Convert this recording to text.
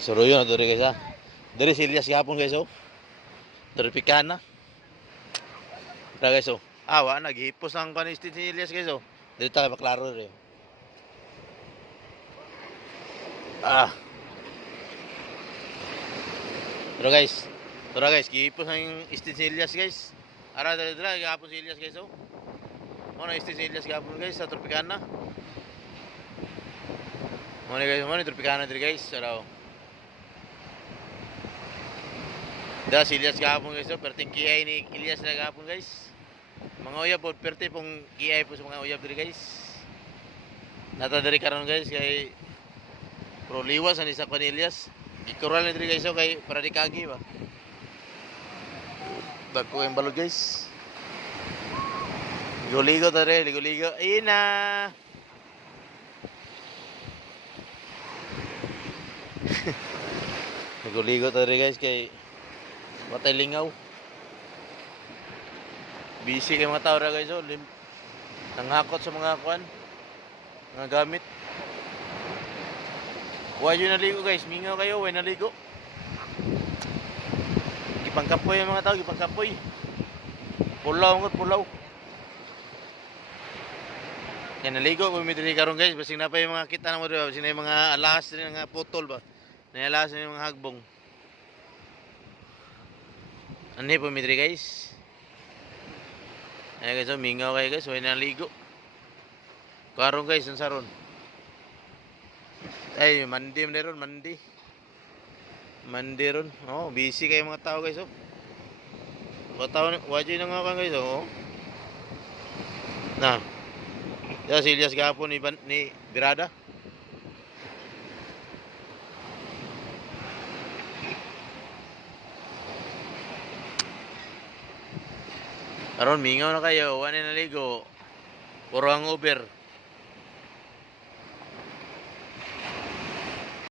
Suruyo na diri guys ha. Diri silyas gapon guys oh. Diri pikana. Ra guys oh. Awa naghipos ang kanisti silyas guys oh. Diri ta maklaro diri. Ah. Tara guys, gihipos ang istisilyas guys. Ara diri gapon silyas guys oh. Mo na istisilyas gapon guys sa Tropicana. Mo ni Tropicana diri guys. Ara oh. Da silyas gapon guys oh, perting kiay ni Ilyas na gapon guys. Mga uyab po perti pong kiay po sa mga uyab diri guys. Nata diri karon guys kay pro liwas ani sa Ilyas. Gikural ni diri guys oh kay para di kagi ba. Dagko ang balod guys. Ligo tare, ligo. Ayun na. Ligo tare guys kay watay lingaw. Busy kay mga tao ra guys oh. Nanghakot sa mga kuan, mga gamit. Huwag yun naligo guys, mingaw kayo, huwag naligo. Gipangkapoy ang mga tao, gipangkapoy. Pulaw. Yan naligo, bumidiri karon guys, basing na pa yung mga kita na mo diba, basing na yung mga alahas rin, mga putol ba. Nalahas rin yung mga hagbong. Ano yung bumidiri guys? Ayan guys, oh, mingaw kayo guys, huwag naligo. Karon guys, ang saron. Ay, mandi ron. Mandi ron. Oh, busy kayo mga tao guys, oh. Mga tao, wajay na nga ka guys, oh. Na. Yan, silyas gapon ni Birada. Karon mingaw na kayo, wala na naligo. Puro ang Uber.